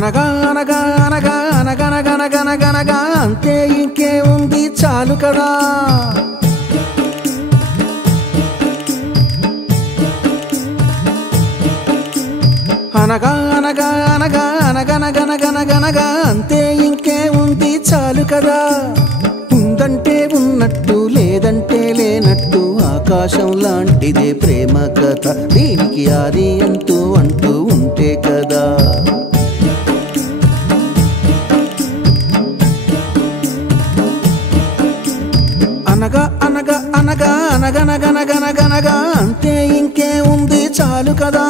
అనగా అనగా అనగా అనగనగనగనగనగా అంతే ఇంకే ఉంది చాలు కదా. అనగా అనగా అనగా అనగనగనగనగనగా అంతే ఇంకే ఉంది చాలు కదా. ఉందంటే ఉన్నట్టు లేదంటే లేనట్టు ఆకాశం లాంటిదే ప్రేమ కథ. దీనికి ఆది అంటూ ఉంటే కదా. అనగా అనగా అనగా అనగనగనగనగనగా అంతే ఇంకే ఉంది చాలు కదా.